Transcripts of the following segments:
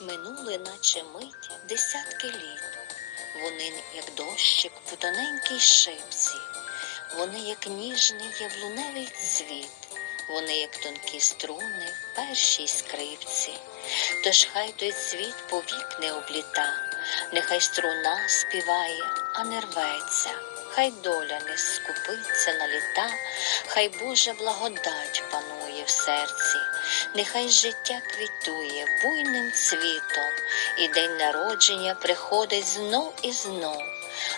Минули, наче мить, десятки літ. Вони, як дощик в тоненькій шипці, вони, як ніжний яблуневий цвіт, вони, як тонкі струни в першій скрипці. Тож хай той цвіт повік не обліта, нехай струна співає, а не рветься, хай доля не скупиться на літа, хай Божа благодать панує в серці, нехай життя квітує буйним цвітом, і день народження приходить знов і знов.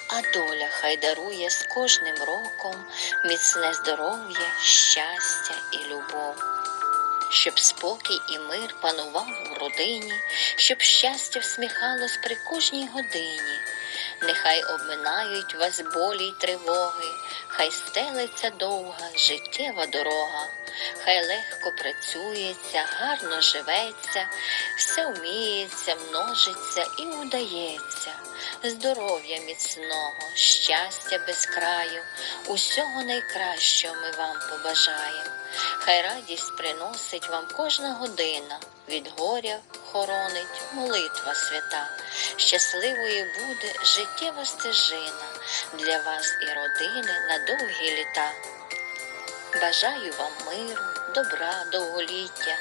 А доля хай дарує з кожним роком міцне здоров'я, щастя і любов. Щоб спокій і мир панував у родині, щоб щастя всміхалось при кожній годині. Нехай обминають вас болі й тривоги, хай стелиться довга життєва дорога, хай легко працюється, гарно живеться, все вміється, множиться і удається. Здоров'я міцного, щастя без краю, усього найкращого ми вам побажаємо. Хай радість приносить вам кожна година, від горя хоронить молитва свята. Щасливою буде життєва стежина для вас і родини на довгі літа. Бажаю вам миру, добра, довголіття,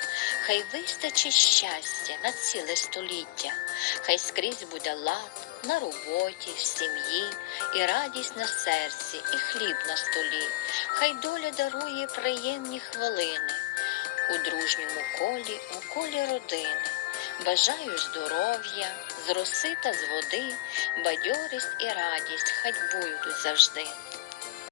хай вистачить щастя на ціле століття, хай скрізь буде лад на роботі, в сім'ї, і радість на серці, і хліб на столі. Хай доля дарує приємні хвилини у дружньому колі, у колі родини. Бажаю здоров'я, з роси та з води, бадьорість і радість хай будуть завжди.